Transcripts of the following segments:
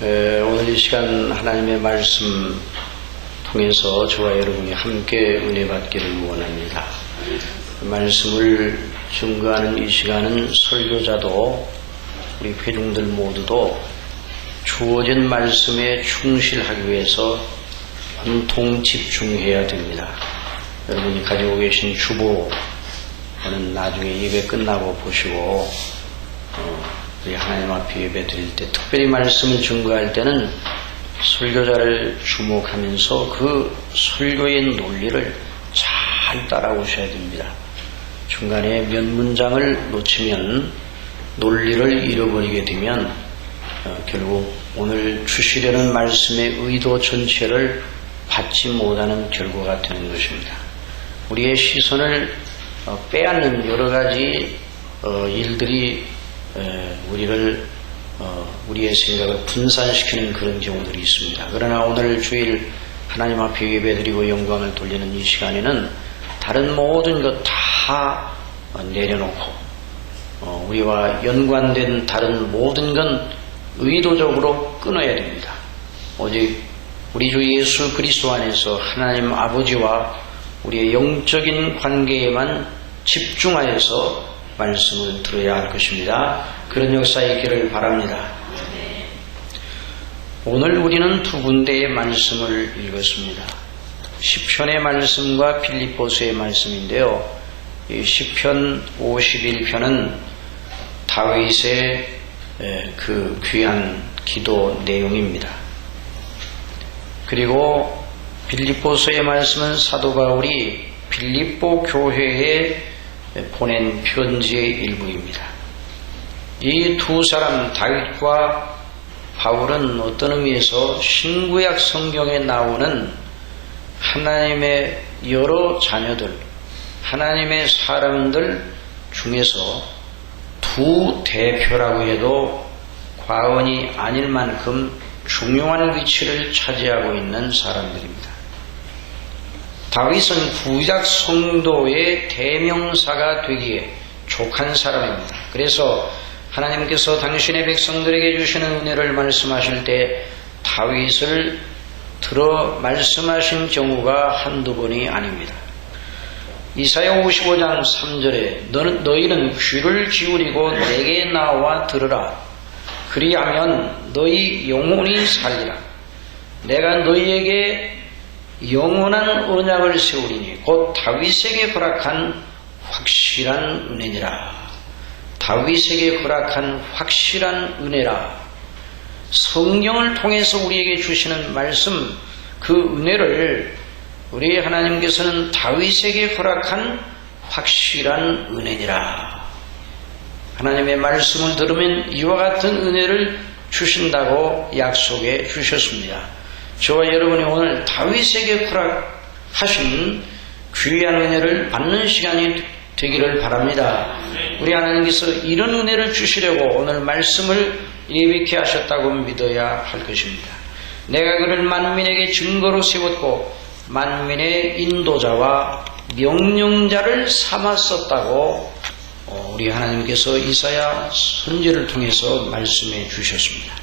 오늘 이 시간 하나님의 말씀 통해서 저와 여러분이 함께 은혜 받기를 원합니다. 말씀을 증거하는 이 시간은 설교자도 우리 회중들 모두도 주어진 말씀에 충실하기 위해서 온통 집중해야 됩니다. 여러분이 가지고 계신 주보는 나중에 예배 끝나고 보시고 우리 하나님 앞에 예배 드릴 때 특별히 말씀을 증거할 때는 설교자를 주목하면서 그 설교의 논리를 잘 따라오셔야 됩니다. 중간에 몇 문장을 놓치면 논리를 잃어버리게 되면 결국 오늘 주시려는 말씀의 의도 전체를 받지 못하는 결과가 되는 것입니다. 우리의 시선을 빼앗는 여러 가지 일들이 우리의 생각을 분산시키는 그런 경우들이 있습니다. 그러나 오늘 주일 하나님 앞에 예배드리고 영광을 돌리는 이 시간에는 다른 모든 것 다 내려놓고 우리와 연관된 다른 모든 건 의도적으로 끊어야 됩니다. 오직 우리 주 예수 그리스도 안에서 하나님 아버지와 우리의 영적인 관계에만 집중하여서 말씀을 들어야 할 것입니다. 그런 역사 있기를 바랍니다. 오늘 우리는 두 군데의 말씀을 읽었습니다. 시편의 말씀과 빌립보서의 말씀인데요. 이 시편 51편은 다윗의 그 귀한 기도 내용입니다. 그리고 빌립보서의 말씀은 사도 바울이 빌립보 교회에 보낸 편지의 일부입니다. 이 두 사람 다윗과 바울은 어떤 의미에서 신구약 성경에 나오는 하나님의 여러 자녀들, 하나님의 사람들 중에서 두 대표라고 해도 과언이 아닐 만큼 중요한 위치를 차지하고 있는 사람들입니다. 다윗은 구약 성도의 대명사가 되기에 족한 사람입니다. 그래서 하나님께서 당신의 백성들에게 주시는 은혜를 말씀하실 때 다윗을 들어 말씀하신 경우가 한두 번이 아닙니다. 이사야 55장 3절에 너희는 귀를 기울이고 내게 나와 들으라. 그리하면 너희 영혼이 살리라. 내가 너희에게 영원한 언약을 세우리니 곧 다윗에게 허락한 확실한 은혜니라. 다윗에게 허락한 확실한 은혜라. 성경을 통해서 우리에게 주시는 말씀, 그 은혜를 우리 하나님께서는 다윗에게 허락한 확실한 은혜니라. 하나님의 말씀을 들으면 이와 같은 은혜를 주신다고 약속해 주셨습니다. 저와 여러분이 오늘 다윗에게 허락하신 귀한 은혜를 받는 시간이 되기를 바랍니다. 우리 하나님께서 이런 은혜를 주시려고 오늘 말씀을 예비케 하셨다고 믿어야 할 것입니다. 내가 그를 만민에게 증거로 세웠고 만민의 인도자와 명령자를 삼았었다고 우리 하나님께서 이사야 선지를 통해서 말씀해 주셨습니다.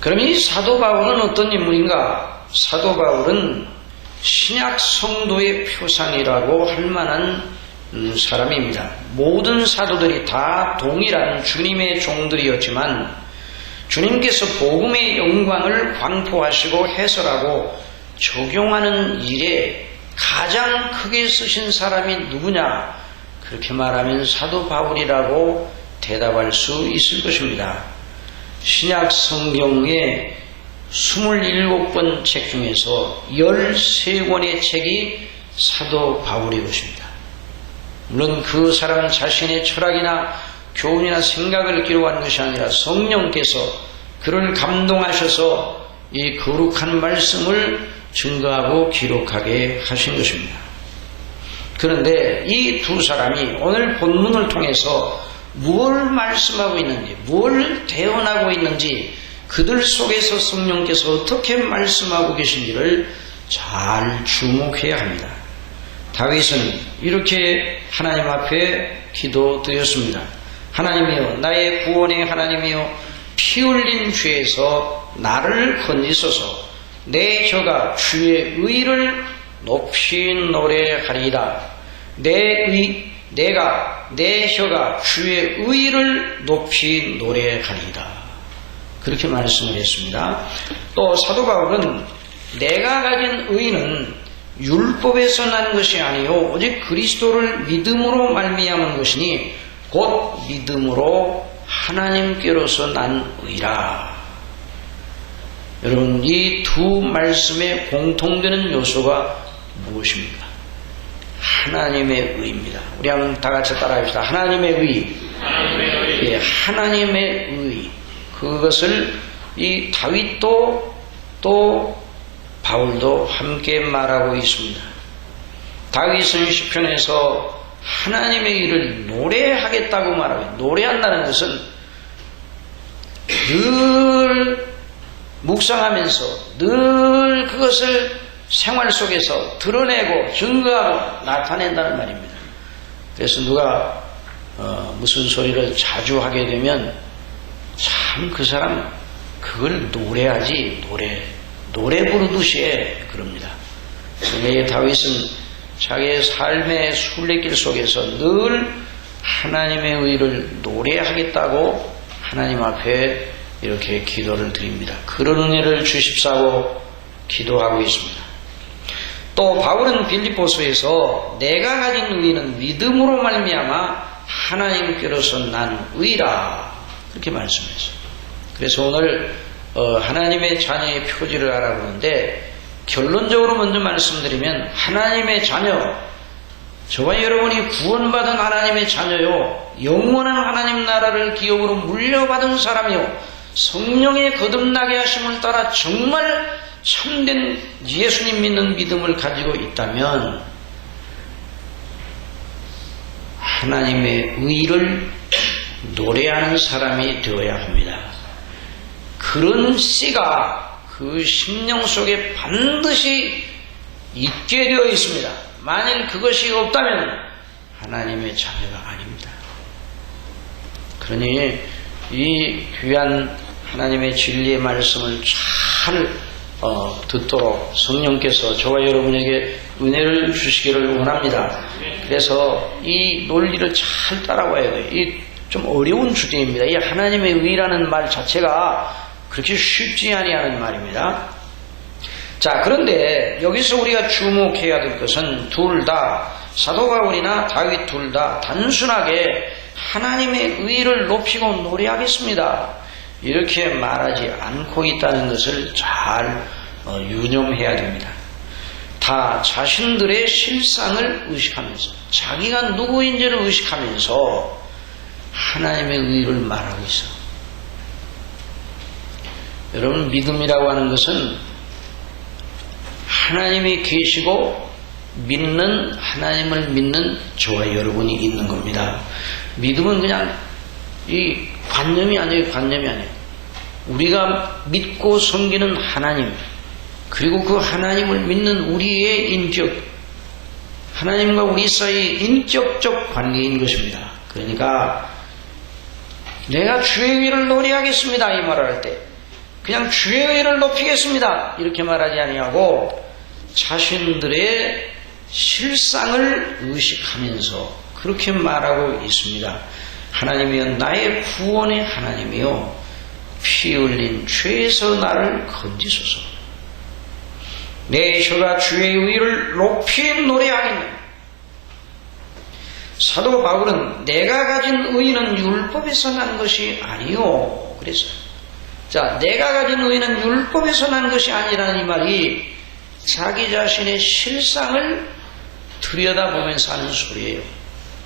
그럼 이 사도 바울은 어떤 인물인가? 사도 바울은 신약 성도의 표상이라고 할 만한 사람입니다. 모든 사도들이 다 동일한 주님의 종들이었지만 주님께서 복음의 영광을 광포하시고 해설하고 적용하는 일에 가장 크게 쓰신 사람이 누구냐? 그렇게 말하면 사도 바울이라고 대답할 수 있을 것입니다. 신약 성경의 27권 책 중에서 13권의 책이 사도 바울의 것입니다. 물론 그 사람 자신의 철학이나 교훈이나 생각을 기록한 것이 아니라 성령께서 그를 감동하셔서 이 거룩한 말씀을 증거하고 기록하게 하신 것입니다. 그런데 이 두 사람이 오늘 본문을 통해서 무엇을 말씀하고 있는지, 무엇을 대언하고 있는지, 그들 속에서 성령께서 어떻게 말씀하고 계신지를 잘 주목해야 합니다. 다윗은 이렇게 하나님 앞에 기도드렸습니다. 하나님이여, 나의 구원의 하나님이여, 피 흘린 죄에서 나를 건지소서. 내 혀가 주의 의를 높이 노래하리이다. 내가 내 혀가 주의 의를 높이 노래하리이다. 그렇게 말씀을 했습니다. 또 사도 바울은 내가 가진 의는 율법에서 난 것이 아니요 오직 그리스도를 믿음으로 말미암은 것이니 곧 믿음으로 하나님께로서 난 의라. 여러분, 이 두 말씀에 공통되는 요소가 무엇입니까? 하나님의 의입니다. 우리 한번 다 같이 따라합시다. 하나님의 의. 예, 하나님의 의. 그것을 이 다윗도 또 바울도 함께 말하고 있습니다. 다윗은 시편에서 하나님의 일을 노래하겠다고 말하고, 노래한다는 것은 늘 묵상하면서 늘 그것을 생활 속에서 드러내고 증거하고 나타낸다는 말입니다. 그래서 누가 무슨 소리를 자주 하게 되면 참 그 사람 그걸 노래하지, 노래 부르듯이 해 그럽니다. 그런데 다윗은 자기의 삶의 순례길 속에서 늘 하나님의 의를 노래하겠다고 하나님 앞에 이렇게 기도를 드립니다. 그런 은혜를 주십사고 기도하고 있습니다. 또 바울은 빌립보서에서 내가 가진 의는 믿음으로 말미암아 하나님께로서 난 의라 그렇게 말씀했어요. 그래서 오늘 하나님의 자녀의 표지를 알아보는데 결론적으로 먼저 말씀드리면 하나님의 자녀, 저와 여러분이 구원받은 하나님의 자녀요, 영원한 하나님 나라를 기업으로 물려받은 사람이요, 성령의 거듭나게 하심을 따라 정말 참된 예수님 믿는 믿음을 가지고 있다면 하나님의 의를 노래하는 사람이 되어야 합니다. 그런 씨가 그 심령 속에 반드시 있게 되어 있습니다. 만일 그것이 없다면 하나님의 자녀가 아닙니다. 그러니 이 귀한 하나님의 진리의 말씀을 잘 듣도록 성령께서 저와 여러분에게 은혜를 주시기를 원합니다. 그래서 이 논리를 잘 따라와야 돼요. 이 좀 어려운 주제입니다. 이 하나님의 의라는 말 자체가 그렇게 쉽지 아니하는 말입니다. 자, 그런데 여기서 우리가 주목해야 될 것은 둘 다 사도 바울이나 다윗 둘 다 단순하게 하나님의 의를 높이고 노래하겠습니다 이렇게 말하지 않고 있다는 것을 잘 유념해야 됩니다. 다 자신들의 실상을 의식하면서 자기가 누구인지를 의식하면서 하나님의 의를 말하고 있어. 여러분, 믿음이라고 하는 것은 하나님이 계시고 믿는, 하나님을 믿는 저와 여러분이 있는 겁니다. 믿음은 그냥 이 관념이 아니에요. 관념이 아니에요. 우리가 믿고 섬기는 하나님, 그리고 그 하나님을 믿는 우리의 인격, 하나님과 우리 사이의 인격적 관계인 것입니다. 그러니까 내가 주의 의를 노래하겠습니다 이 말을 할 때 그냥 주의 의를 높이겠습니다 이렇게 말하지 아니하고 자신들의 실상을 의식하면서 그렇게 말하고 있습니다. 하나님이여 나의 구원의 하나님이여 피 흘린 죄에서 나를 건지소서. 내 혀가 주의 의를 높이 노래하겠네. 사도 바울은 내가 가진 의는 율법에서 난 것이 아니요 그랬어요. 자, 내가 가진 의는 율법에서 난 것이 아니라는 이 말이 자기 자신의 실상을 들여다보면서 하는 소리예요.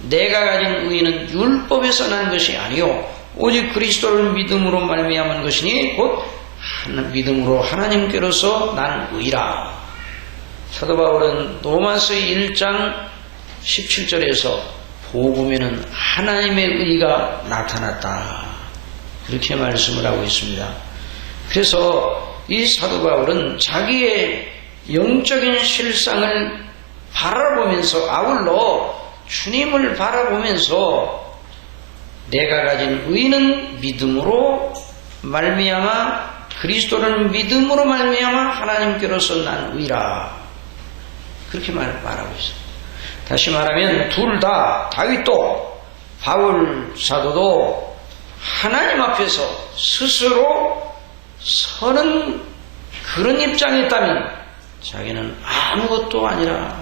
내가 가진 의는 율법에서 난 것이 아니요 오직 그리스도를 믿음으로 말미암은 것이니 곧 믿음으로 하나님께로서 난 의라. 사도 바울은 로마서 1장 17절에서 복음에는 하나님의 의가 나타났다 그렇게 말씀을 하고 있습니다. 그래서 이 사도 바울은 자기의 영적인 실상을 바라보면서 아울러 주님을 바라보면서 내가 가진 의는 믿음으로 말미암아 그리스도를 믿음으로 말미암아 하나님께로서 난 의라. 그렇게 말하고 있어요. 다시 말하면 둘 다, 다윗도 바울 사도도 하나님 앞에서 스스로 서는 그런 입장에 있다면 자기는 아무것도 아니라,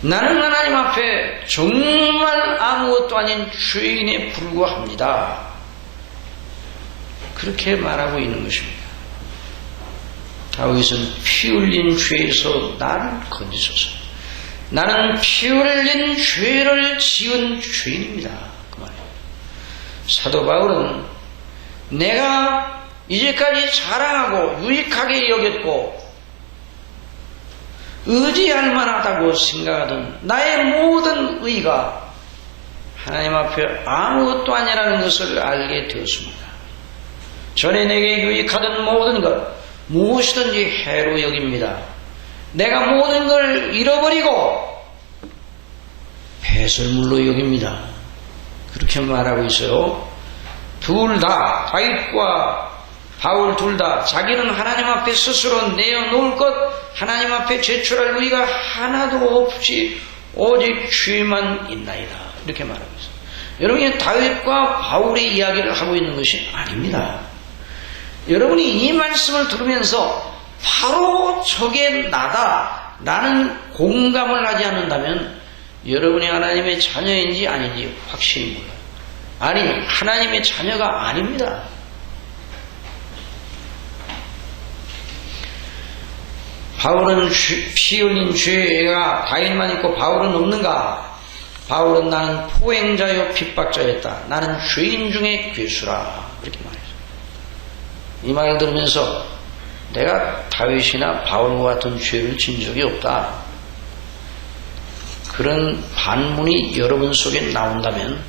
나는 하나님 앞에 정말 아무것도 아닌 죄인에 불과합니다. 그렇게 말하고 있는 것입니다. 다윗은 피 흘린 죄에서 나를 건지소서. 나는 피 흘린 죄를 지은 죄인입니다. 그 말이에요. 사도 바울은 내가 이제까지 자랑하고 유익하게 여겼고 의지할 만하다고 생각하던 나의 모든 의가 하나님 앞에 아무것도 아니라는 것을 알게 되었습니다. 전에 내게 유익하던 모든 것 무엇이든지 해로 여깁니다. 내가 모든 걸 잃어버리고 배설물로 여깁니다. 그렇게 말하고 있어요. 둘 다, 다윗과 바울 둘 다 자기는 하나님 앞에 스스로 내어놓을 것, 하나님 앞에 제출할 의가 하나도 없이 오직 죄만 있나이다. 이렇게 말하고 있어요. 여러분이 다윗과 바울의 이야기를 하고 있는 것이 아닙니다. 여러분이 이 말씀을 들으면서 바로 저게 나다 라는 공감을 하지 않는다면 여러분이 하나님의 자녀인지 아닌지 확실히 몰라요. 아니, 하나님의 자녀가 아닙니다. 바울은 피 흘린 죄가 다윗만 있고 바울은 없는가? 바울은 나는 포행자요 핍박자였다. 나는 죄인 중에 괴수라. 그렇게 말했어요. 이 말을 들으면서 내가 다윗이나 바울과 같은 죄를 진 적이 없다. 그런 반문이 여러분 속에 나온다면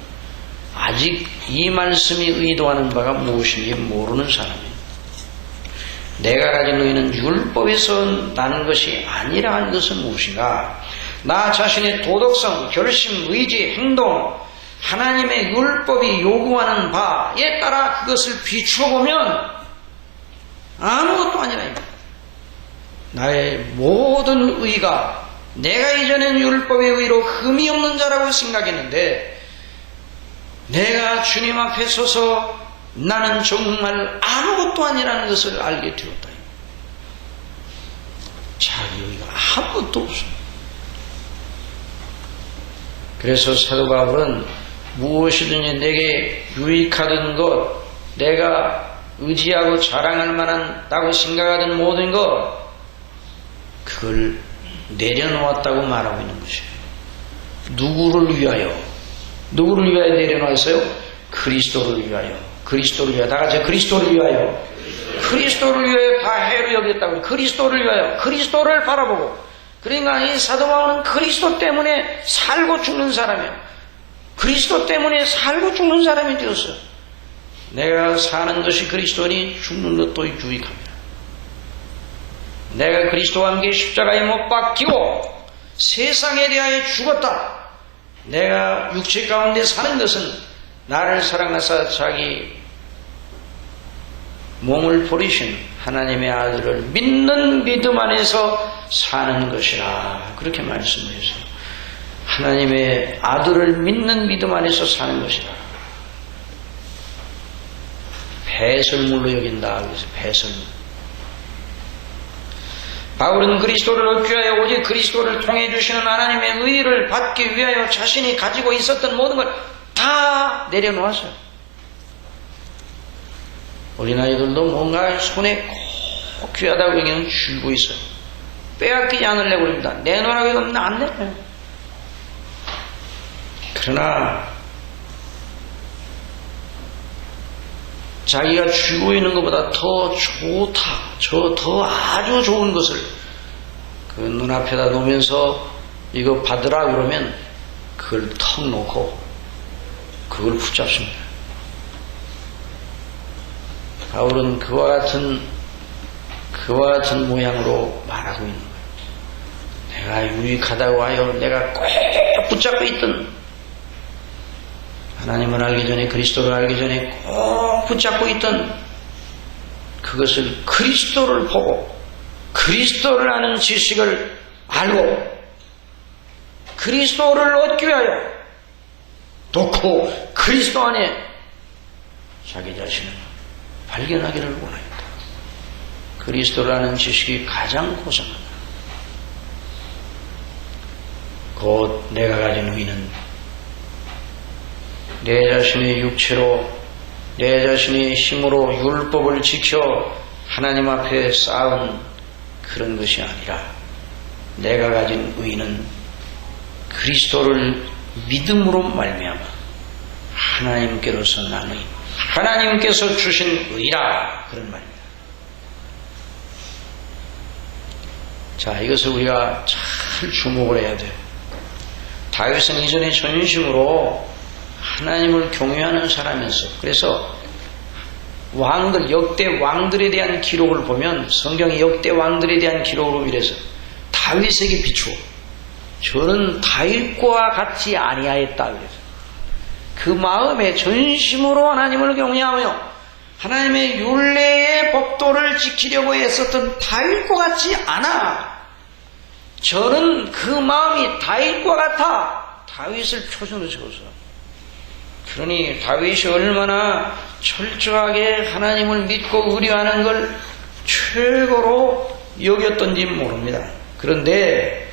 아직 이 말씀이 의도하는 바가 무엇인지 모르는 사람이에요. 내가 가진 의는 율법에서 나는 것이 아니라 하는 것은 무엇인가? 나 자신의 도덕성, 결심, 의지, 행동, 하나님의 율법이 요구하는 바에 따라 그것을 비춰보면 아무것도 아니라입니다. 나의 모든 의가 내가 이전엔 율법의 의로 흠이 없는 자라고 생각했는데 내가 주님 앞에 서서 나는 정말 아무것도 아니라는 것을 알게 되었다. 자기 의가 아무것도 없어요. 그래서 사도 바울은 무엇이든지 내게 유익하던 것, 내가 의지하고 자랑할 만하다고 생각하던 모든 것, 그걸 내려놓았다고 말하고 있는 것이에요. 누구를 위하여? 누구를 위하여 내려놓았어요? 그리스도를 위하여. 그리스도를 위하여. 다 같이 그리스도를 위하여. 그리스도를 위하여 다 해로 여겼다고. 그리스도를 위하여. 그리스도를 바라보고. 그러니까 이 사도 바울은 그리스도 때문에 살고 죽는 사람이에요. 그리스도 때문에 살고 죽는 사람이 되었어요. 내가 사는 것이 그리스도니 죽는 것도 유익합니다. 내가 그리스도와 함께 십자가에 못 박히고 세상에 대하여 죽었다. 내가 육체 가운데 사는 것은 나를 사랑하사 자기 몸을 버리신 하나님의 아들을 믿는 믿음 안에서 사는 것이라. 그렇게 말씀하셨어요. 하나님의 아들을 믿는 믿음 안에서 사는 것이라. 배설물로 여긴다. 그래서 배설물. 바울은 그리스도를 얻기 위하여 오직 그리스도를 통해 주시는 하나님의 의를 받기 위하여 자신이 가지고 있었던 모든 걸 다 내려놓았어요. 어린아이들도 뭔가 손에 꼭 귀하다고 여기는 쥐고 있어요. 빼앗기지 않으려고 합니다. 내놓으라고 하면 안 내놔요. 그러나 자기가 쥐고 있는 것보다 더 좋다, 더 아주 좋은 것을 그 눈앞에다 놓으면서 이거 받으라 그러면 그걸 턱 놓고 그걸 붙잡습니다. 바울은 그와 같은 모양으로 말하고 있는 거예요. 내가 유익하다고 하여 내가 꼭 붙잡고 있던 하나님을 알기 전에, 그리스도를 알기 전에 꼭 붙잡고 있던 그것을 그리스도를 보고 그리스도를 아는 지식을 알고 그리스도를 얻기 위하여 돕고 그리스도 안에 자기 자신을 발견하기를 원하였다. 그리스도를 아는 지식이 가장 고상하다. 곧 내가 가진 의는 내 자신의 육체로 내 자신의 힘으로 율법을 지켜 하나님 앞에 쌓은 그런 것이 아니라 내가 가진 의는 그리스도를 믿음으로 말미암아 하나님께로서 난 의, 하나님께서 주신 의라, 그런 말입니다. 자, 이것을 우리가 잘 주목을 해야 돼요. 다윗은 이전에 전심으로 하나님을 경외하는 사람이었어요. 그래서 왕들, 역대 왕들에 대한 기록을 보면 성경의 역대 왕들에 대한 기록으로 이래서 다윗에게 비추어 저는 다윗과 같이 아니하였다 그래서 그 마음에 전심으로 하나님을 경외하며 하나님의 율례의 법도를 지키려고 애썼던 다윗과 같지 않아. 저는 그 마음이 다윗과 같아. 다윗을 표준으로 적어서. 그러니 다윗이 얼마나 철저하게 하나님을 믿고 의뢰하는 걸 최고로 여겼던지 모릅니다. 그런데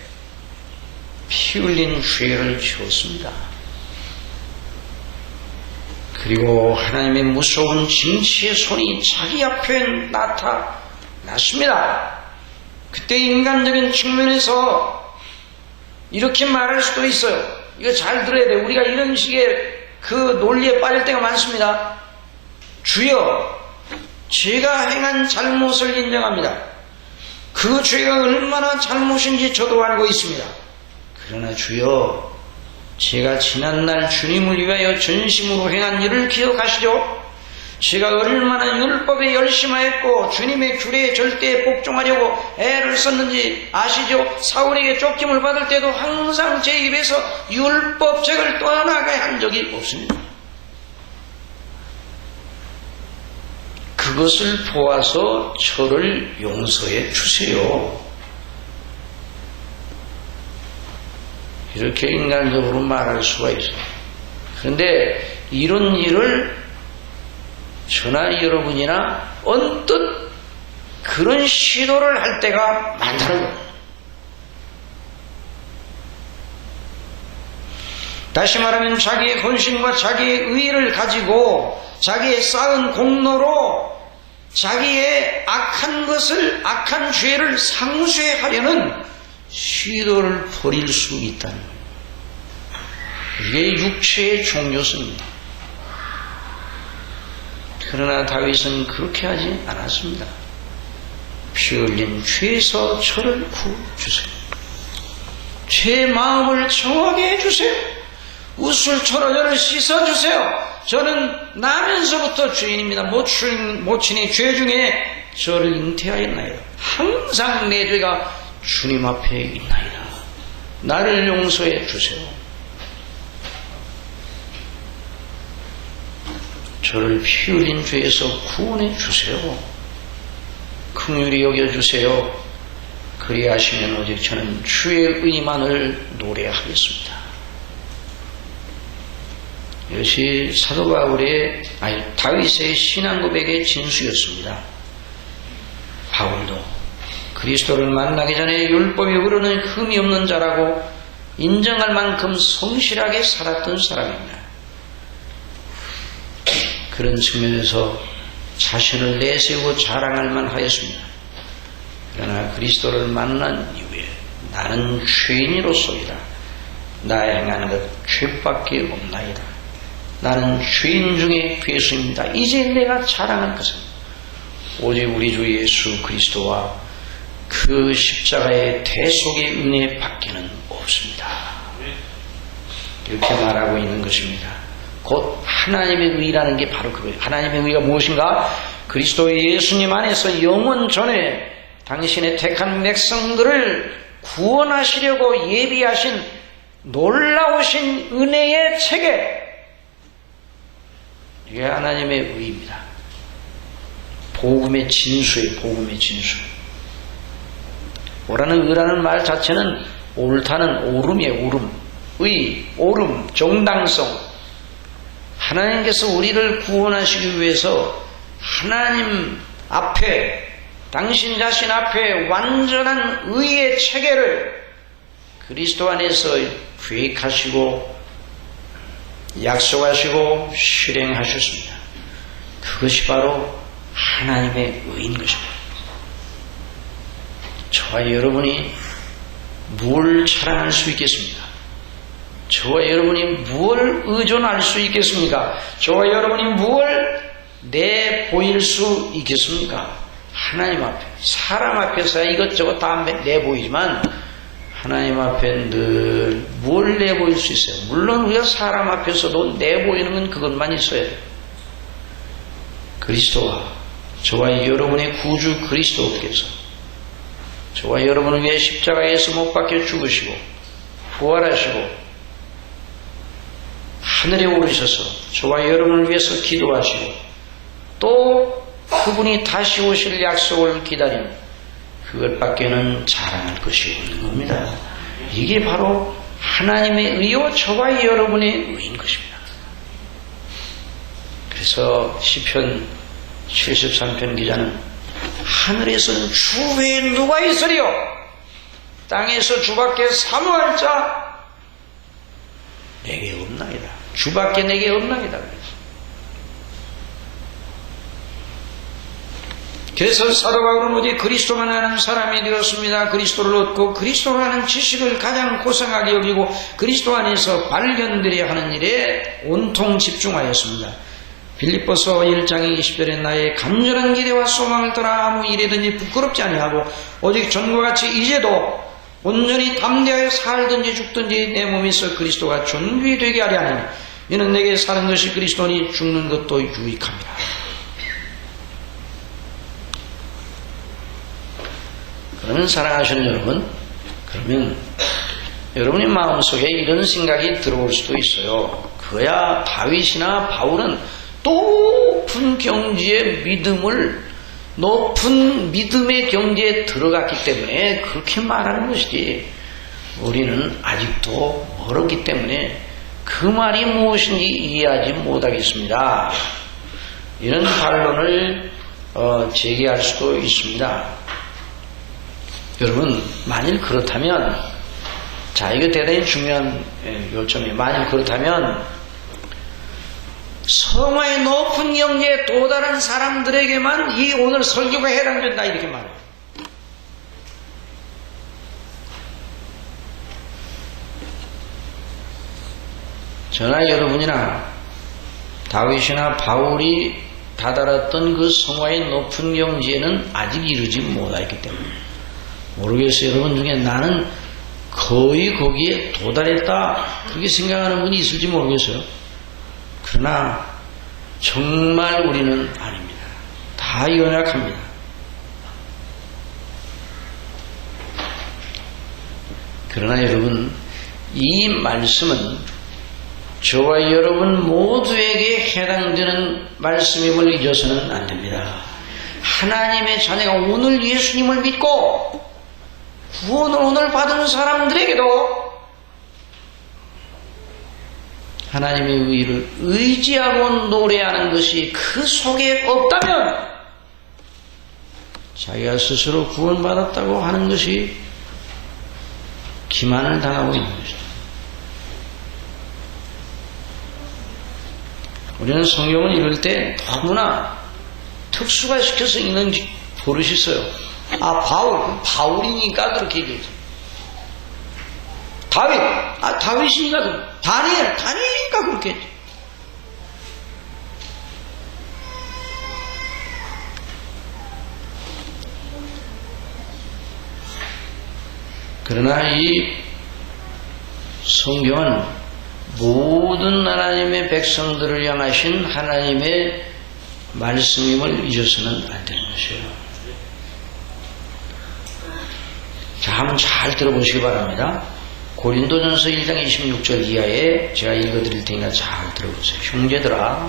피 흘린 죄를 지었습니다. 그리고 하나님의 무서운 징치의 손이 자기 앞에 나타났습니다. 그때 인간적인 측면에서 이렇게 말할 수도 있어요. 이거 잘 들어야 돼요. 우리가 이런 식의 그 논리에 빠질 때가 많습니다. 주여, 제가 행한 잘못을 인정합니다. 그 죄가 얼마나 잘못인지 저도 알고 있습니다. 그러나 주여, 제가 지난날 주님을 위하여 전심으로 행한 일을 기억하시죠? 제가 얼마나 율법에 열심하였고 주님의 규례에 절대 복종하려고 애를 썼는지 아시죠? 사울에게 쫓김을 받을 때도 항상 제 입에서 율법책을 떠나게 한 적이 없습니다. 그것을 보아서 저를 용서해 주세요. 이렇게 인간적으로 말할 수가 있어요. 그런데 이런 일을 저나 여러분이나 언뜻 그런 시도를 할 때가 많다는 거예요. 다시 말하면 자기의 헌신과 자기의 의의를 가지고 자기의 쌓은 공로로 자기의 악한 것을, 악한 죄를 상쇄하려는 시도를 벌일 수 있다는 거예요. 이게 육체의 종교성입니다. 그러나 다윗은 그렇게 하지 않았습니다. 피 흘린 죄에서 저를 구주세요. 제 마음을 정하게 해주세요. 우술처럼 저를 씻어주세요. 저는 나면서부터 죄인입니다. 모친이 죄 중에 저를 잉태하였나이다. 항상 내 죄가 주님 앞에 있나이다. 나를 용서해 주세요. 저를 피 흘린 죄에서 구원해 주세요. 긍휼히 여겨주세요. 그리하시면 오직 저는 주의 의만을 노래하겠습니다. 이것이 사도 바울의, 다윗의 신앙 고백의 진수였습니다. 바울도 그리스도를 만나기 전에 율법이 흐르는 흠이 없는 자라고 인정할 만큼 성실하게 살았던 사람입니다. 그런 측면에서 자신을 내세우고 자랑할 만하였습니다. 그러나 그리스도를 만난 이후에 나는 죄인으로서이다. 나의 행하는 것 죄밖에 없나이다. 나는 죄인 중에 괴수입니다. 이제 내가 자랑할 것은 오직 우리 주 예수 그리스도와 그 십자가의 대속의 은혜 밖에는 없습니다. 이렇게 말하고 있는 것입니다. 곧 하나님의 의라는 게 바로 그거예요. 하나님의 의가 무엇인가? 그리스도 예수님 안에서 영원 전에 당신의 택한 백성들을 구원하시려고 예비하신 놀라우신 은혜의 체계, 이게 하나님의 의입니다. 복음의 진수예요. 복음의 진수. 오라는 의라는 말 자체는 옳다는 오름이에요. 오름. 의, 오름, 정당성. 하나님께서 우리를 구원하시기 위해서 하나님 앞에, 당신 자신 앞에 완전한 의의 체계를 그리스도 안에서 계획하시고 약속하시고 실행하셨습니다. 그것이 바로 하나님의 의인 것입니다. 저와 여러분이 무엇을 자랑할 수 있겠습니까? 저와 여러분이 무엇을 의존할 수 있겠습니까? 저와 여러분이 무엇을 내보일 수 있겠습니까? 하나님 앞에, 사람 앞에서야 이것저것 다 내보이지만 하나님 앞에 늘 뭘 내보일 수 있어요? 물론 우리가 사람 앞에서도 내보이는 건 그것만 있어야 돼요. 그리스도와 저와 여러분의 구주 그리스도께서 저와 여러분을 위해 십자가에서 못 박혀 죽으시고 부활하시고 하늘에 오르셔서 저와 여러분을 위해서 기도하시고 또 그분이 다시 오실 약속을 기다리는 그것밖에는 자랑할 것이 없는 겁니다. 이게 바로 하나님의 의요 저와 여러분의 의인 것입니다. 그래서 시편 73편 기자는 하늘에서는 주 외에 누가 있으리요? 땅에서 주밖에 사모할 자 내게 없나이다. 주밖에 내게 없나이다. 그래서 사도 바울은 오직 그리스도만 아는 사람이 되었습니다. 그리스도를 얻고 그리스도를 아는 지식을 가장 고상하게 여기고 그리스도 안에서 발견되려 하는 일에 온통 집중하였습니다. 빌립보서 1장 20절에 나의 간절한 기대와 소망을 따라 아무 일에든지 부끄럽지 아니하고 오직 전과 같이 이제도 온전히 담대하여 살든지 죽든지 내 몸에서 그리스도가 존귀 되게 하려 하니 이는 내게 사는 것이 그리스도니 죽는 것도 유익합니다. 그러면 사랑하시는 여러분, 그러면 여러분의 마음속에 이런 생각이 들어올 수도 있어요. 그야 다윗이나 바울은 높은 경지의 믿음을 높은 믿음의 경지에 들어갔기 때문에 그렇게 말하는 것이지 우리는 아직도 멀었기 때문에 그 말이 무엇인지 이해하지 못하겠습니다. 이런 반론을 제기할 수도 있습니다. 여러분, 만일 그렇다면, 자, 이거 대단히 중요한 요점이에요. 만일 그렇다면, 성화의 높은 경지에 도달한 사람들에게만 이 오늘 설교가 해당된다, 이렇게 말해요. 저나 여러분이나 다윗이나 바울이 다다랐던 그 성화의 높은 경지에는 아직 이르지 못하였기 때문에. 모르겠어요. 여러분 중에 나는 거의 거기에 도달했다 그렇게 생각하는 분이 있을지 모르겠어요. 그러나 정말 우리는 아닙니다. 다 연약합니다. 그러나 여러분, 이 말씀은 저와 여러분 모두에게 해당되는 말씀임을 잊어서는 안 됩니다. 하나님의 자녀가 오늘 예수님을 믿고 구원을 오늘 받은 사람들에게도 하나님의 의를 의지하고 노래하는 것이 그 속에 없다면 자기가 스스로 구원받았다고 하는 것이 기만을 당하고 있는 것입니다. 우리는 성경을 읽을 때 너무나 특수화 시켜서 읽는 버릇이 있어요. 아, 바울이니까 그렇게 얘기했죠. 다윗, 다윗이니까 그렇게. 다니엘이니까 그렇게 했죠. 그러나 이 성경은 모든 하나님의 백성들을 향하신 하나님의 말씀임을 잊어서는 안 되는 것이에요. 자, 한번 잘 들어보시기 바랍니다. 고린도전서 1장 26절 이하에 제가 읽어드릴 테니까 잘 들어보세요. 형제들아,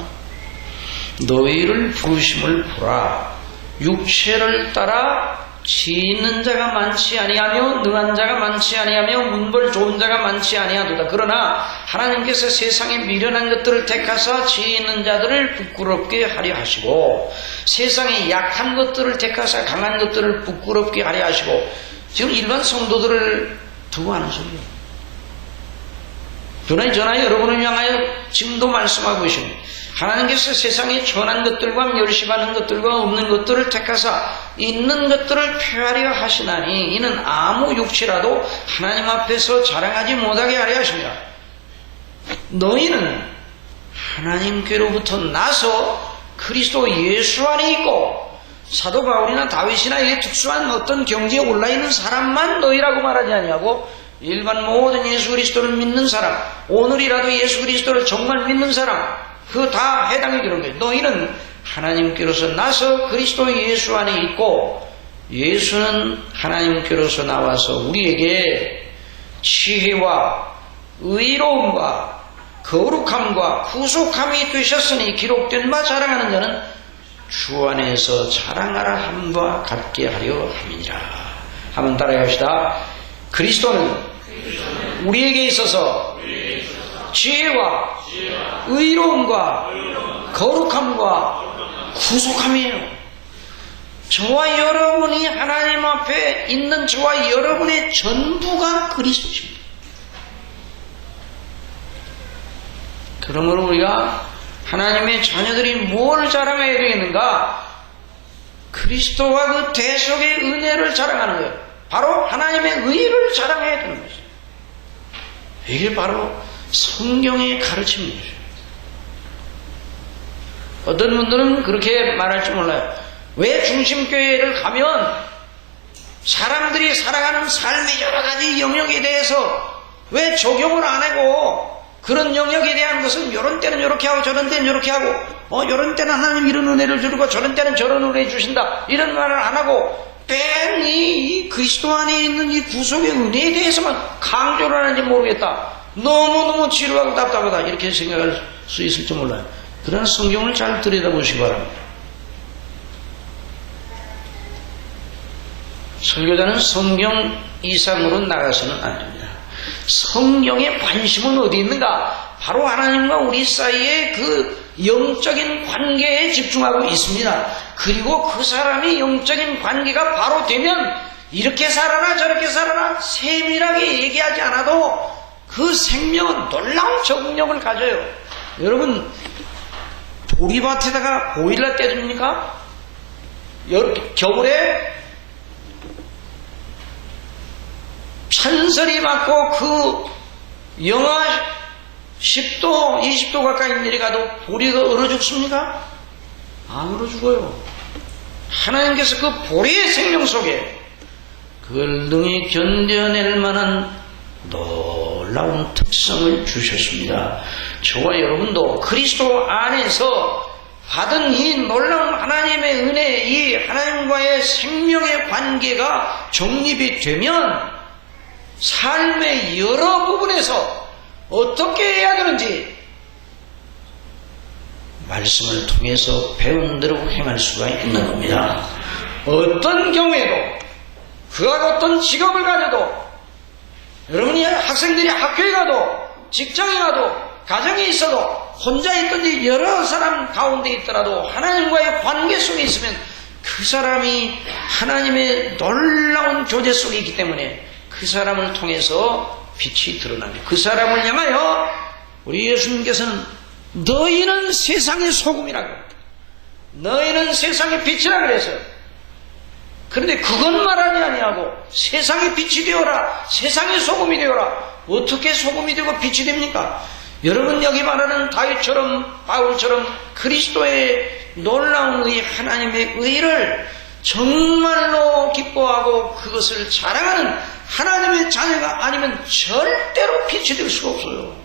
너희를 부르심을 보라. 육체를 따라 지있는 자가 많지 아니하며 능한 자가 많지 아니하며 문벌 좋은 자가 많지 아니하도다. 그러나 하나님께서 세상에 미련한 것들을 택하사 지있는 자들을 부끄럽게 하려 하시고 세상에 약한 것들을 택하사 강한 것들을 부끄럽게 하려 하시고, 지금 일반 성도들을 두고 하는 소리예요. 그러나 여러분을 향하여 지금도 말씀하고 계십니다. 하나님께서 세상에 전한 것들과 멸시받는 것들과 없는 것들을 택하사 있는 것들을 표하려 하시나니 이는 아무 육체라도 하나님 앞에서 자랑하지 못하게 하려 하십니다. 너희는 하나님께로부터 나서 그리스도 예수 안에 있고, 사도 바울이나 다윗이나 이 특수한 어떤 경지에 올라있는 사람만 너희라고 말하지 아니하고 일반 모든 예수 그리스도를 믿는 사람, 오늘이라도 예수 그리스도를 정말 믿는 사람, 그 다 해당이 되는 거예요. 너희는 하나님께로서 나서 그리스도 예수 안에 있고, 예수는 하나님께로서 나와서 우리에게 지혜와 의로움과 거룩함과 구속함이 되셨으니 기록된 바 자랑하는 자는 주 안에서 자랑하라 함과 같게 하려 함이니라. 한번 따라해 봅시다. 그리스도는 우리에게 있어서 지혜와 의로움과 거룩함과 구속함이에요. 저와 여러분이 하나님 앞에 있는 저와 여러분의 전부가 그리스도십니다. 그러므로 우리가 하나님의 자녀들이 뭘 자랑해야 되겠는가? 그리스도와 그 대속의 은혜를 자랑하는 거예요. 바로 하나님의 의를 자랑해야 되는 것이죠. 이게 바로 성경의 가르침이에요. 어떤 분들은 그렇게 말할지 몰라요. 왜 중심교회를 가면 사람들이 살아가는 삶의 여러 가지 영역에 대해서 왜 적용을 안 하고, 그런 영역에 대한 것은 이런 때는 이렇게 하고 저런 때는 이렇게 하고, 이런 때는 하나님 이런 은혜를 주고 저런 때는 저런 은혜 주신다, 이런 말을 안 하고 이 그리스도 안에 있는 이 구속의 은혜에 대해서만 강조를 하는지 모르겠다, 너무너무 지루하고 답답하다, 이렇게 생각할 수 있을지 몰라요. 그러나 성경을 잘 들여다보시기 바랍니다. 설교자는 성경 이상으로 나가서는 안 됩니다. 성경의 관심은 어디 있는가? 바로 하나님과 우리 사이의 그 영적인 관계에 집중하고 있습니다. 그리고 그 사람이 영적인 관계가 바로 되면 이렇게 살아라 저렇게 살아라 세밀하게 얘기하지 않아도 그 생명은 놀라운 적응력을 가져요. 여러분, 보리밭에다가 보일러 떼줍니까? 겨울에 찬설이 맞고 그 영하 10도, 20도 가까이 내려가도 보리가 얼어 죽습니까? 안 얼어 죽어요. 하나님께서 그 보리의 생명 속에 그걸 능히 견뎌낼 만한 놀라운 특성을 주셨습니다. 저와 여러분도 그리스도 안에서 받은 이 놀라운 하나님의 은혜, 이 하나님과의 생명의 관계가 정립이 되면 삶의 여러 부분에서 어떻게 해야 되는지 말씀을 통해서 배운 대로 행할 수가 있는 겁니다. 어떤 경우에도, 그가 어떤 직업을 가져도, 여러분이 학생들이 학교에 가도, 직장에 가도, 가정에 있어도, 혼자 있든지 여러 사람 가운데 있더라도 하나님과의 관계 속에 있으면 그 사람이 하나님의 놀라운 교제 속에 있기 때문에 그 사람을 통해서 빛이 드러납니다. 그 사람을 향하여 우리 예수님께서는 너희는 세상의 소금이라고 합니다. 너희는 세상의 빛이라고 그랬어요. 그런데 그건 말하지 아니하고 세상의 빛이 되어라, 세상의 소금이 되어라. 어떻게 소금이 되고 빛이 됩니까? 여러분, 여기 말하는 다윗처럼 바울처럼 그리스도의 놀라운 의, 하나님의 의를 정말로 기뻐하고 그것을 자랑하는 하나님의 자녀가 아니면 절대로 빛이 될 수가 없어요.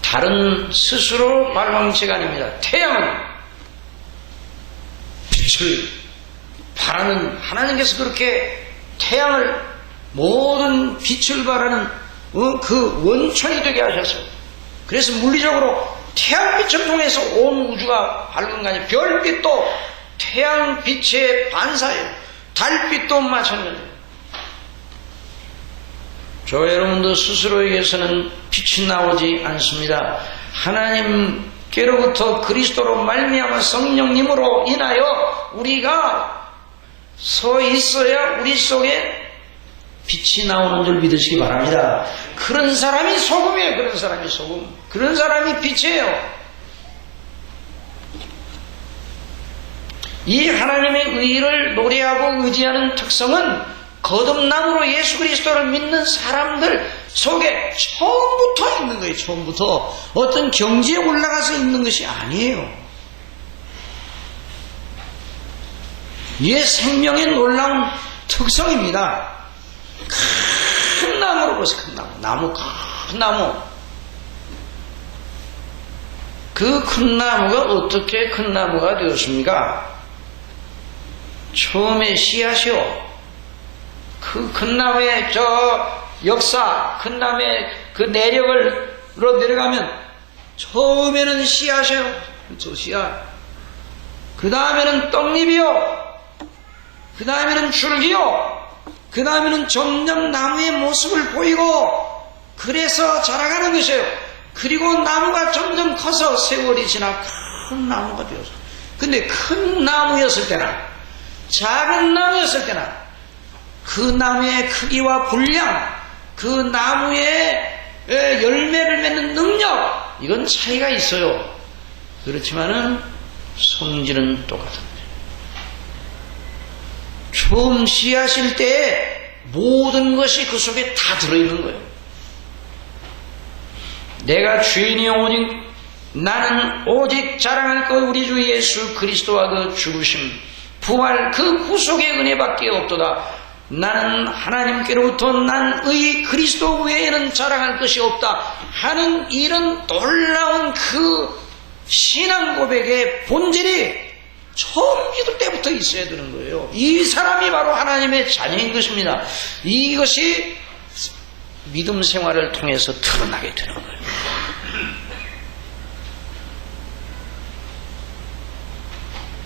달은 스스로 발광체가 아닙니다. 태양은 빛을 바라는, 하나님께서 그렇게 태양을 모든 빛을 바라는 그 원천이 되게 하셨어요. 그래서 물리적으로 태양빛을 통해서 온 우주가 밝은 거 아니에요. 별빛도 태양빛의 반사예요. 달빛도 마찬가지예요. 저 여러분도 스스로에게서는 빛이 나오지 않습니다. 하나님께로부터 그리스도로 말미암아 성령님으로 인하여 우리가 서 있어야 우리 속에 빛이 나오는 줄 믿으시기 바랍니다. 그런 사람이 소금이에요. 그런 사람이 소금. 그런 사람이 빛이에요. 이 하나님의 의를 노래하고 의지하는 특성은 거듭남으로 예수 그리스도를 믿는 사람들 속에 처음부터 있는 거예요. 처음부터. 어떤 경지에 올라가서 있는 것이 아니에요. 이게 생명의 놀라운 특성입니다. 큰 나무로 보세요. 큰 나무. 나무, 큰 나무. 그 큰 나무가 어떻게 큰 나무가 되었습니까? 처음에 씨앗이요. 그 큰 나무의 저 역사, 큰 나무의 그 내력으로 내려가면 처음에는 씨앗이요. 저 씨앗. 그 다음에는 떡잎이요. 그 다음에는 줄기요. 그 다음에는 점점 나무의 모습을 보이고 그래서 자라가는 것이에요. 그리고 나무가 점점 커서 세월이 지나 큰 나무가 되어서. 근데 큰 나무였을 때나 작은 나무였을 때나 그 나무의 크기와 분량, 그 나무의 열매를 맺는 능력, 이건 차이가 있어요. 그렇지만은 성질은 똑같은 거예요. 처음 씨앗일 때 모든 것이 그 속에 다 들어있는 거예요. 내가 주인이 오직 나는 오직 자랑할 것 우리 주 예수 그리스도와 그 죽으심 부활 그 구속의 은혜밖에 없도다. 나는 하나님께로부터 난 의 그리스도 외에는 자랑할 것이 없다 하는 이런 놀라운 그 신앙 고백의 본질이 처음 믿을 때부터 있어야 되는 거예요. 이 사람이 바로 하나님의 자녀인 것입니다. 이것이 믿음 생활을 통해서 드러나게 되는 거예요.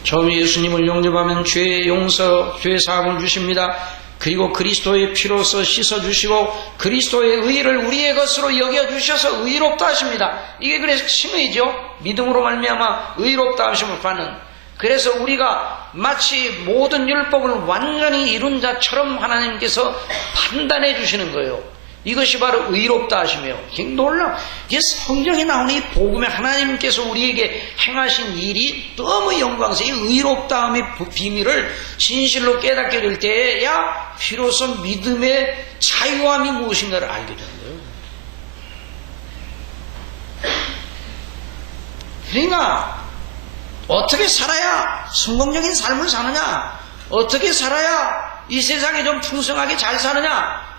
처음 예수님을 영접하면 죄의 용서, 죄 사함을 주십니다. 그리고 그리스도의 피로서 씻어주시고 그리스도의 의를 우리의 것으로 여겨주셔서 의롭다 하십니다. 이게 그래서 칭의죠. 믿음으로 말미암아 의롭다 하심을 받는. 그래서 우리가 마치 모든 율법을 완전히 이룬 자처럼 하나님께서 판단해 주시는 거예요. 이것이 바로 의롭다 하시며 놀라워. 이게 성경에 나오는 이 복음에 하나님께서 우리에게 행하신 일이 너무 영광스러워. 이 의롭다함의 비밀을 진실로 깨닫게 될 때에야 비로소 믿음의 자유함이 무엇인가를 알게 되는 거예요. 그러니까 어떻게 살아야 성공적인 삶을 사느냐, 어떻게 살아야 이 세상에 좀 풍성하게 잘 사느냐,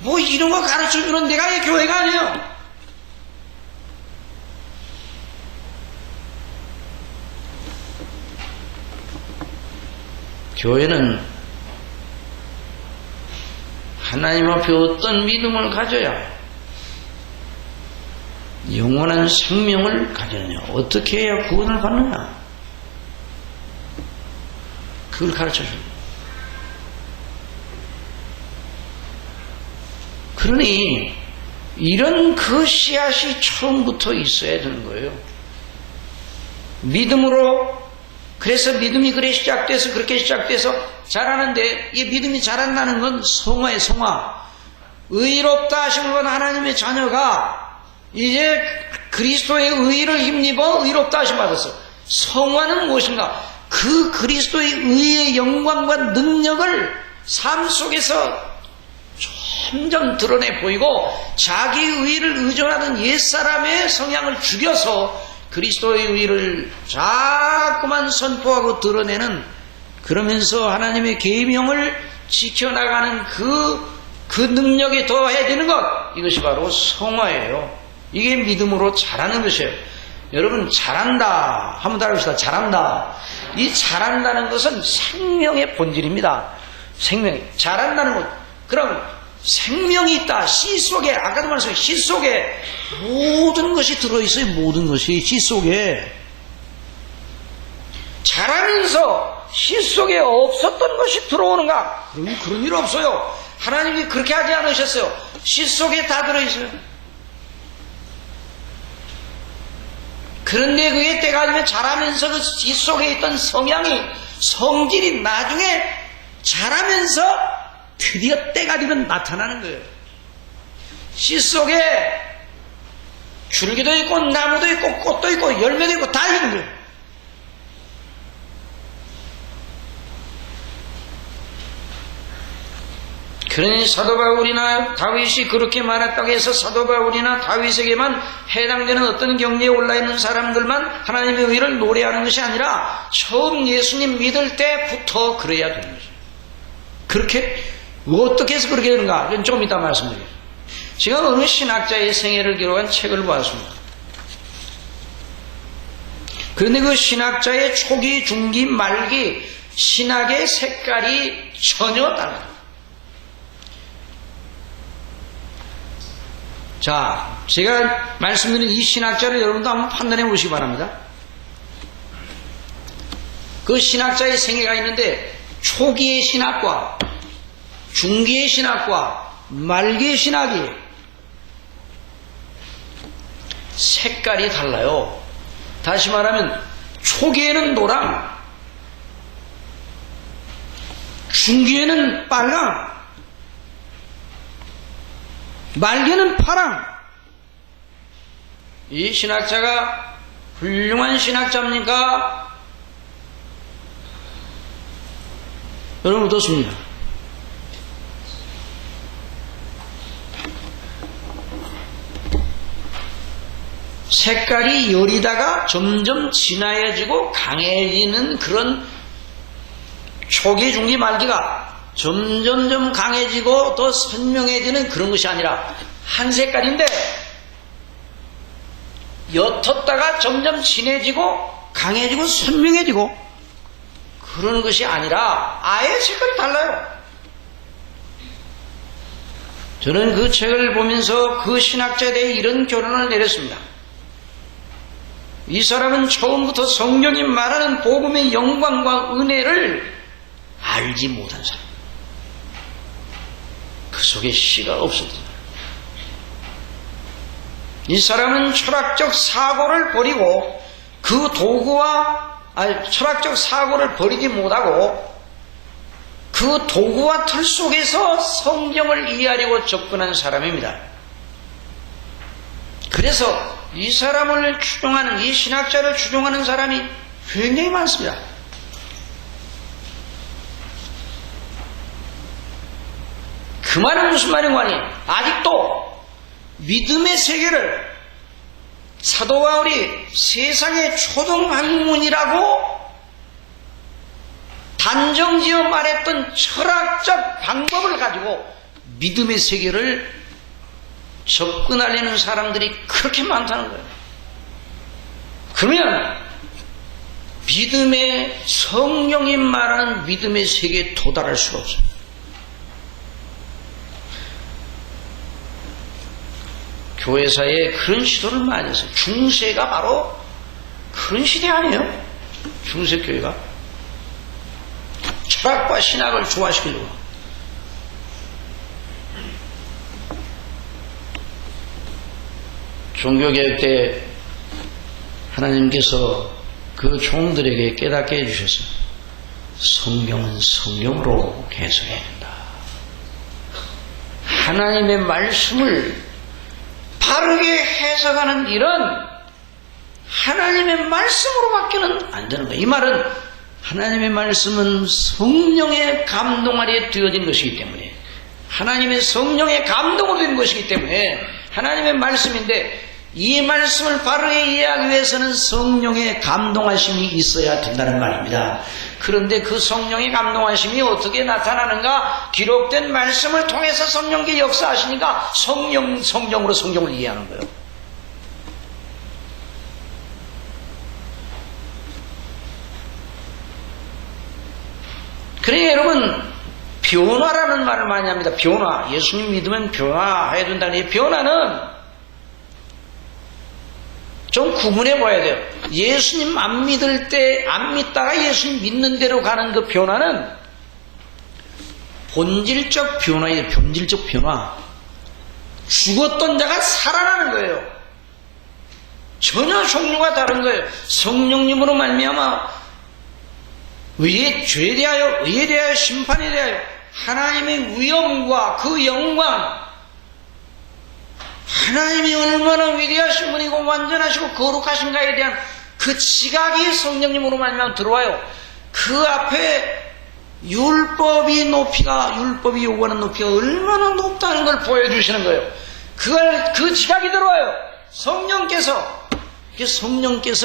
뭐 이런 거 가르쳐주는 데가 이 교회가 아니에요. 교회는 하나님 앞에 어떤 믿음을 가져야 영원한 생명을 가지느냐, 어떻게 해야 구원을 받느냐, 그걸 가르쳐줍니다. 그러니 이런 그 씨앗이 처음부터 있어야 되는 거예요. 믿음으로. 그래서 믿음이 그렇게 시작돼서 자라는데, 이 믿음이 자란다는 건 성화의 성화. 의롭다 하심을 받은 하나님의 자녀가 이제 그리스도의 의를 힘입어 의롭다 하심 받았어. 성화는 무엇인가? 그 그리스도의 의의 영광과 능력을 삶 속에서 점점 드러내 보이고 자기 의를 의존하는 옛사람의 성향을 죽여서 그리스도의 의를 자꾸만 선포하고 드러내는, 그러면서 하나님의 계명을 지켜나가는 그 능력이 더해지는 것, 이것이 바로 성화예요. 이게 믿음으로 자라는 것이에요. 여러분, 잘한다 한번 따라합시다. 잘한다. 이 잘한다는 것은 생명의 본질입니다. 생명. 잘한다는 것. 그럼 생명이 있다. 씨 속에, 아까도 말했어요. 씨 속에 모든 것이 들어있어요. 모든 것이 씨 속에. 자라면서 씨 속에 없었던 것이 들어오는가? 그런 일 없어요. 하나님이 그렇게 하지 않으셨어요. 씨 속에 다 들어있어요. 그런데 그게 때가 되면 자라면서 그 씨 속에 있던 성향이, 성질이 나중에 자라면서 드디어 때가 되면 나타나는 거예요. 씨 속에 줄기도 있고 나무도 있고 꽃도 있고 열매도 있고 다 있는 거예요. 그러니 사도 바울이나 다윗이 그렇게 말했다고 해서 사도 바울이나 다윗에게만 해당되는 어떤 경지에 올라있는 사람들만 하나님의 의를 노래하는 것이 아니라 처음 예수님 믿을 때부터 그래야 되는 거죠. 그렇게 어떻게 해서 그렇게 되는가? 이건 좀 이따 말씀드릴게요. 제가 어느 신학자의 생애를 기록한 책을 보았습니다. 그런데 그 신학자의 초기, 중기, 말기 신학의 색깔이 전혀 달라요. 자, 제가 말씀드린 이 신학자를 여러분도 한번 판단해 보시기 바랍니다. 그 신학자의 생애가 있는데 초기의 신학과 중기의 신학과 말기의 신학이 색깔이 달라요. 다시 말하면 초기에는 노랑, 중기에는 빨강, 말기는 파랑. 이 신학자가 훌륭한 신학자입니까? 여러분 어떻습니까? 색깔이 여리다가 점점 진하여지고 강해지는 그런 초기, 중기, 말기가 점점점 강해지고 더 선명해지는 그런 것이 아니라 한 색깔인데 옅었다가 점점 진해지고 강해지고 선명해지고 그런 것이 아니라 아예 색깔이 달라요. 저는 그 책을 보면서 그 신학자에 대해 이런 결론을 내렸습니다. 이 사람은 처음부터 성경이 말하는 복음의 영광과 은혜를 알지 못한 사람. 그 속에 씨가 없었다. 이 사람은 철학적 사고를 버리고 그 도구와 철학적 사고를 버리지 못하고 그 도구와 틀 속에서 성경을 이해하려고 접근한 사람입니다. 그래서 이 사람을 추종하는, 이 신학자를 추종하는 사람이 굉장히 많습니다. 그 말은 무슨 말인가 하니 아직도 믿음의 세계를 사도 바울이 세상의 초등학문이라고 단정지어 말했던 철학적 방법을 가지고 믿음의 세계를 접근하려는 사람들이 그렇게 많다는 거예요. 그러면 믿음의 성령이 말하는 믿음의 세계에 도달할 수가 없어요. 교회사에 그런 시도를 많이 했어요. 중세가 바로 그런 시대 아니에요? 중세교회가 철학과 신학을 조화시키려고. 종교개혁 때 하나님께서 그 종들에게 깨닫게 해주셔서 성경은 성경으로 해석해야 된다. 하나님의 말씀을 바르게 해석하는 일은 하나님의 말씀으로밖에는 안 되는 거예요. 이 말은 하나님의 말씀은 성령의 감동 아래 되어진 것이기 때문에, 하나님의 성령의 감동으로 된 것이기 때문에 하나님의 말씀인데, 이 말씀을 바르게 이해하기 위해서는 성령의 감동하심이 있어야 된다는 말입니다. 그런데 그 성령의 감동하심이 어떻게 나타나는가? 기록된 말씀을 통해서 성령께 역사하시니까 성령으로 성경을 이해하는 거예요. 그러니 여러분, 변화라는 말을 많이 합니다. 변화. 예수님 믿으면 변화해야 된다는 이 변화는 좀 구분해 봐야 돼요. 예수님 안 믿을 때, 안 믿다가 예수님 믿는 대로 가는 그 변화는 본질적 변화예요. 본질적 변화. 죽었던 자가 살아나는 거예요. 전혀 종류가 다른 거예요. 성령님으로 말미암아 죄에 대하여, 의에 대하여, 심판에 대하여 하나님의 위엄과 그 영광, 하나님이 얼마나 위대하신 분이고 완전하시고 거룩하신가에 대한 그 지각이 성령님으로 말미암아 들어와요. 그 앞에 율법이 요구하는 높이가 얼마나 높다는 걸 보여주시는 거예요. 그 지각이 들어와요. 성령께서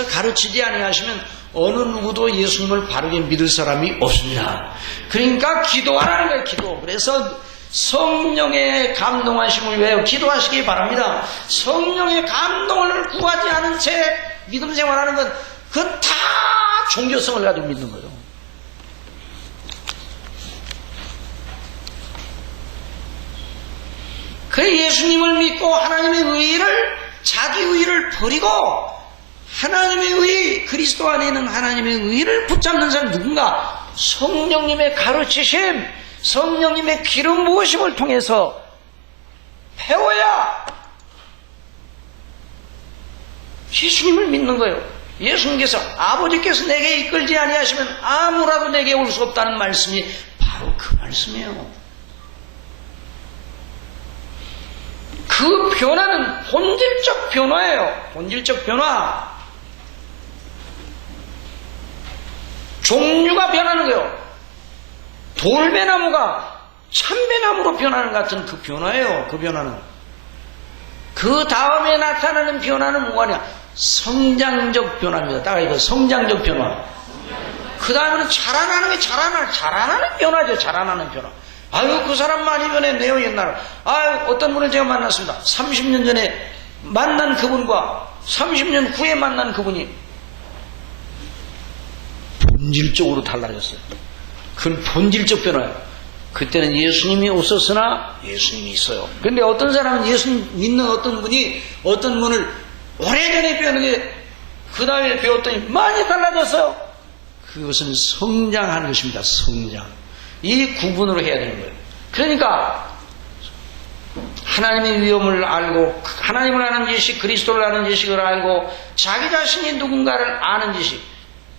가르치지 아니하시면 어느 누구도 예수님을 바르게 믿을 사람이 없습니다. 그러니까 기도하라는 거예요. 기도. 그래서 성령의 감동하심을 위하여 기도하시기 바랍니다. 성령의 감동을 구하지 않은 채 믿음 생활하는 건 그 다 종교성을 가지고 믿는 거예요. 그 예수님을 믿고 하나님의 의를, 자기 의를 버리고 하나님의 의, 그리스도 안에 있는 하나님의 의를 붙잡는 사람 누군가? 성령님의 가르치심, 성령님의 기름 부으심을 통해서 배워야 예수님을 믿는 거예요. 예수님께서 아버지께서 내게 이끌지 아니하시면 아무라도 내게 올 수 없다는 말씀이 바로 그 말씀이에요. 그 변화는 본질적 변화예요. 본질적 변화. 종류가 변하는 거예요. 돌배나무가 참배나무로 변하는 것 같은 그 변화예요. 그 변화는. 그 다음에 나타나는 변화는 뭐냐? 성장적 변화입니다. 딱 이거 성장적 변화. 그 다음에는 자라나는 변화죠. 자라나는 변화. 아유, 그 사람 많이 변했네요, 옛날에. 아유, 어떤 분을 제가 만났습니다. 30년 전에 만난 그분과 30년 후에 만난 그분이 본질적으로 달라졌어요. 그건 본질적 변화예요. 그때는 예수님이 없었으나 예수님이 있어요. 그런데 어떤 사람은 예수님 믿는 어떤 분을 오래전에 배웠는데 그 다음에 배웠더니 많이 달라졌어요. 그것은 성장하는 것입니다. 성장. 이 구분으로 해야 되는 거예요. 그러니까 하나님의 위엄을 알고 하나님을 아는 지식, 그리스도를 아는 지식을 알고 자기 자신이 누군가를 아는 지식.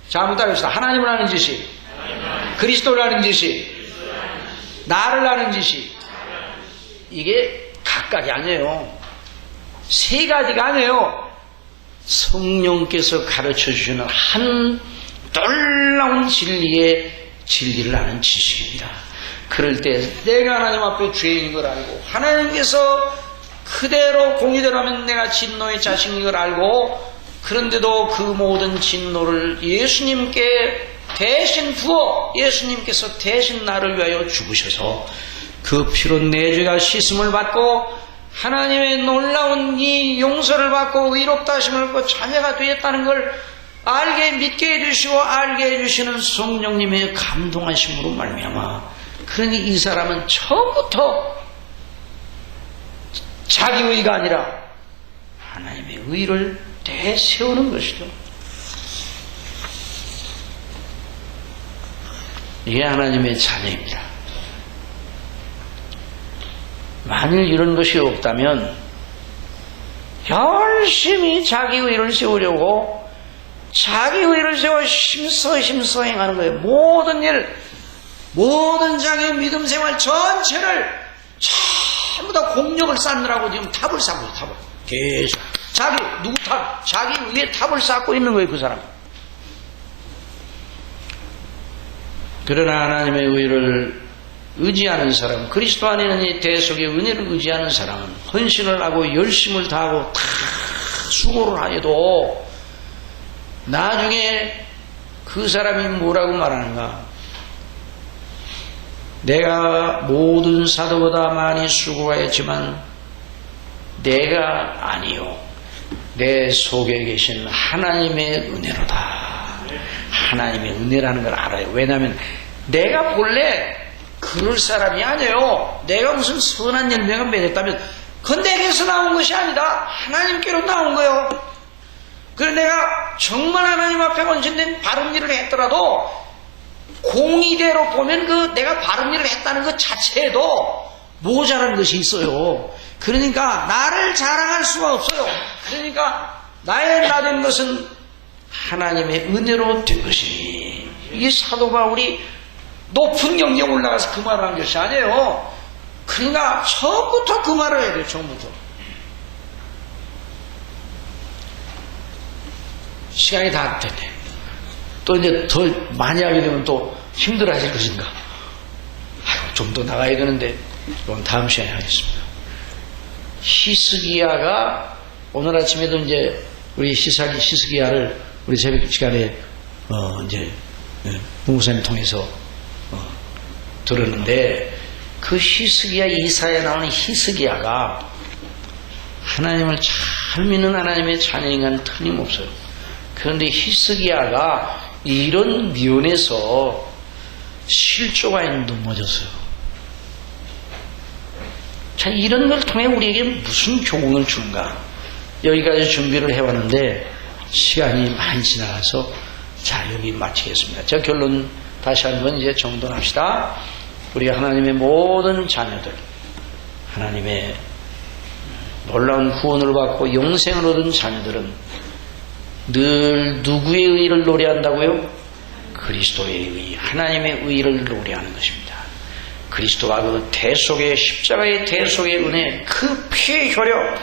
잘못 알겠습니다. 하나님을 아는 지식, 그리스도를 아는 지식, 나를 아는 지식. 이게 각각이 아니에요. 세 가지가 아니에요. 성령께서 가르쳐 주시는 한 놀라운 진리를 아는 지식입니다. 그럴 때 내가 하나님 앞에 죄인 걸 알고 하나님께서 그대로 공의대로 하면 내가 진노의 자식인 걸 알고 그런데도 그 모든 진노를 예수님께 대신 부어 예수님께서 대신 나를 위하여 죽으셔서 그 피로 내 죄가 씻음을 받고 하나님의 놀라운 이 용서를 받고 의롭다 하심을 받고 자녀가 되었다는 걸 알게 믿게 해주시고 알게 해주시는 성령님의 감동하심으로 말미암아 그러니 이 사람은 처음부터 자기 의가 아니라 하나님의 의를 내세우는 것이죠. 이게 하나님의 자녀입니다. 만일 이런 것이 없다면 열심히 자기 의를 세우려고 자기 의를 세워 힘써 행하는 거예요. 모든 자기의 믿음 생활 전체를 전부 다 공력을 쌓느라고 지금 탑을 쌓고 있어요. 탑을 계속 자기 위에 탑을 쌓고 있는 거예요. 그 사람. 그러나 하나님의 의를 의지하는 사람, 그리스도 안에 있는 이 대속의 은혜를 의지하는 사람은 헌신을 하고 열심을 다하고 다 수고를 해도 나중에 그 사람이 뭐라고 말하는가? 내가 모든 사도보다 많이 수고하였지만 내가 아니요 내 속에 계신 하나님의 은혜로다. 하나님의 은혜라는 걸 알아요. 왜냐하면 내가 본래 그럴 사람이 아니에요. 내가 무슨 선한 열매가 맺었다면 그건 내게서 나온 것이 아니다. 하나님께로 나온 거예요. 그래 내가 정말 하나님 앞에 헌신된 바른 일을 했더라도 공의대로 보면 그 내가 바른 일을 했다는 것 자체에도 모자란 것이 있어요. 그러니까 나를 자랑할 수가 없어요. 그러니까 나의 나된 것은 하나님의 은혜로 된 것이니, 이게 사도 바울이 높은 영역에 올라가서 그 말을 한 것이 아니에요. 그러니까 처음부터 그 말을 해야 돼요. 처음부터. 시간이 다 됐네. 또 이제 더 많이 하게 되면 또 힘들어 하실 것인가. 아이고, 좀 더 나가야 되는데 이건 다음 시간에 하겠습니다. 히스기야가 오늘 아침에도 이제 우리 히스기야를 우리 새벽 시간에 이제 부모님 통해서 들었는데, 그 히스기야, 이사야에 나오는 히스기야가 하나님을 잘 믿는 하나님의 자녀인간 틀림없어요. 그런데 히스기야가 이런 면에서 실조가 넘어졌어요. 자, 이런 걸 통해 우리에게 무슨 교훈을 주는가? 여기까지 준비를 해왔는데 시간이 많이 지나가서 자, 여기 마치겠습니다. 자, 결론 다시 한번 이제 정돈합시다. 우리 하나님의 모든 자녀들, 하나님의 놀라운 구원을 받고 영생을 얻은 자녀들은 늘 누구의 의를 노래한다고요? 그리스도의 의, 하나님의 의를 노래하는 것입니다. 그리스도가 그 대속의 십자가의 대속의 은혜, 그 피의 효력,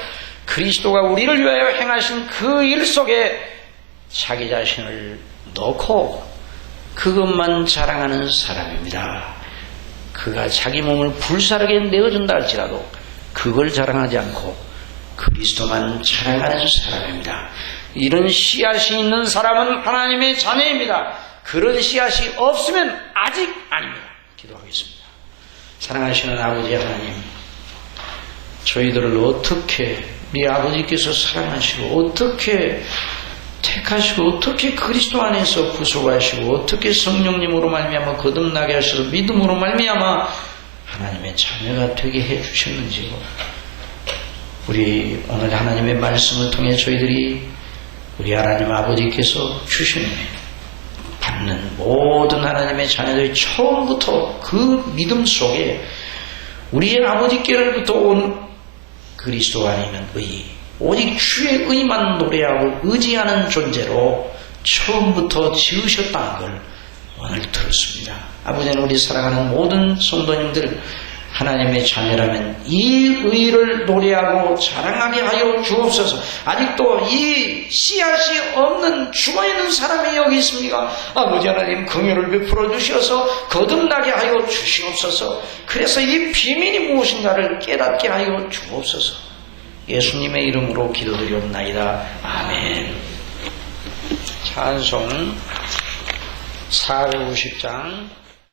그리스도가 우리를 위하여 행하신 그 일 속에 자기 자신을 넣고 그것만 자랑하는 사람입니다. 그가 자기 몸을 불사르게 내어준다 할지라도 그걸 자랑하지 않고 그리스도만 자랑하는 사람입니다. 이런 씨앗이 있는 사람은 하나님의 자녀입니다. 그런 씨앗이 없으면 아직 아닙니다. 기도하겠습니다. 사랑하시는 아버지 하나님, 저희들을 어떻게 우리 아버지께서 사랑하시고 어떻게 택하시고 어떻게 그리스도 안에서 구속하시고 어떻게 성령님으로 말미암아 거듭나게 하셔서 믿음으로 말미암아 하나님의 자녀가 되게 해주셨는지요. 우리 오늘 하나님의 말씀을 통해 저희들이 우리 하나님 아버지께서 주시는 받는 모든 하나님의 자녀들이 처음부터 그 믿음 속에 우리의 아버지께로부터 온 그리스도 안에 있는 의, 오직 주의 의만 노래하고 의지하는 존재로 처음부터 지으셨다는 걸 오늘 들었습니다. 아버지는 우리 사랑하는 모든 성도님들 하나님의 자녀라면 이 의를 노래하고 자랑하게 하여 주옵소서. 아직도 이 씨앗이 없는 죽어있는 사람이 여기 있습니까? 아버지 하나님 긍휼을 베풀어 주셔서 거듭나게 하여 주시옵소서. 그래서 이 비밀이 무엇인가를 깨닫게 하여 주옵소서. 예수님의 이름으로 기도드리옵나이다. 아멘. 찬송 450장